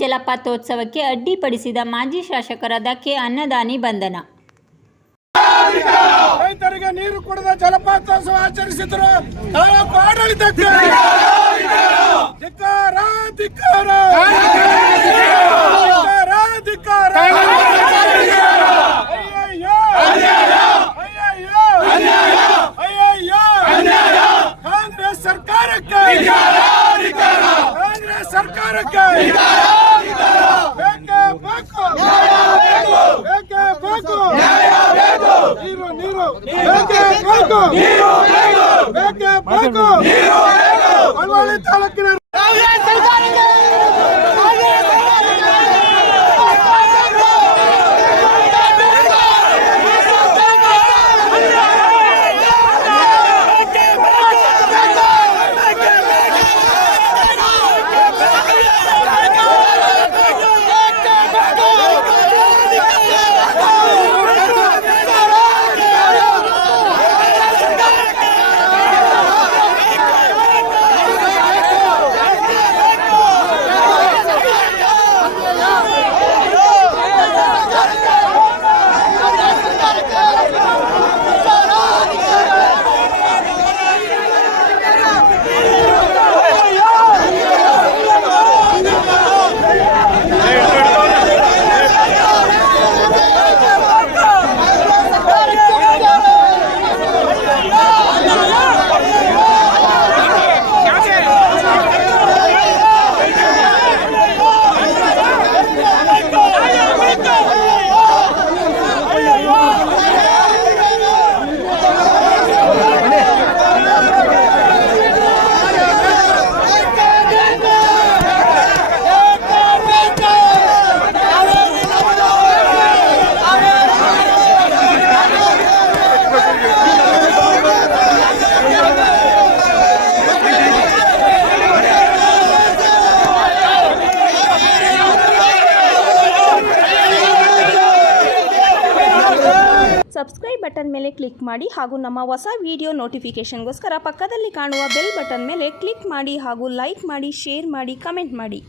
ಜಲಪಾತೋತ್ಸವಕ್ಕೆ ಅಡ್ಡಿಪಡಿಸಿದ ಮಾಜಿ ಶಾಸಕರಾದ ಕೆ ಅನ್ನದಾನಿ ಬಂಧನ. ರೈತರಿಗೆ ನೀರು ಕುಡಿದ ಜಲಪಾತೋತ್ಸವ ಆಚರಿಸಿದ್ರು ತಾಲೂಕು ಆಡಳಿತಕ್ಕೆ ಧಿಕ್ಕಾರ ಧಿಕ್ಕಾರ ಧಿಕ್ಕಾರ. ಅಯ್ಯಯ್ಯೋ ಅಯ್ಯಯ್ಯೋ ಅಯ್ಯಯ್ಯೋ ಕಾಂಗ್ರೆಸ್ ಸರ್ಕಾರಕ್ಕೆ ಬೇಕೇ ಬೇಕು ನೀರು ಬೇಕೇ ಬೇಕು ಮಳವಳ್ಳಿ ತಾಲೂಕಿನ ಸಬ್ಸ್ಕ್ರೈಬ್ ಬಟನ್ ಮೇಲೆ ಕ್ಲಿಕ್ ಮಾಡಿ ಹಾಗೂ ನಮ್ಮ ಹೊಸ ವಿಡಿಯೋ ನೋಟಿಫಿಕೇಷನ್ಗೋಸ್ಕರ ಪಕ್ಕದಲ್ಲಿ ಕಾಣುವ ಬೆಲ್ ಬಟನ್ ಮೇಲೆ ಕ್ಲಿಕ್ ಮಾಡಿ ಹಾಗೂ ಲೈಕ್ ಮಾಡಿ, ಶೇರ್ ಮಾಡಿ, ಕಮೆಂಟ್ ಮಾಡಿ.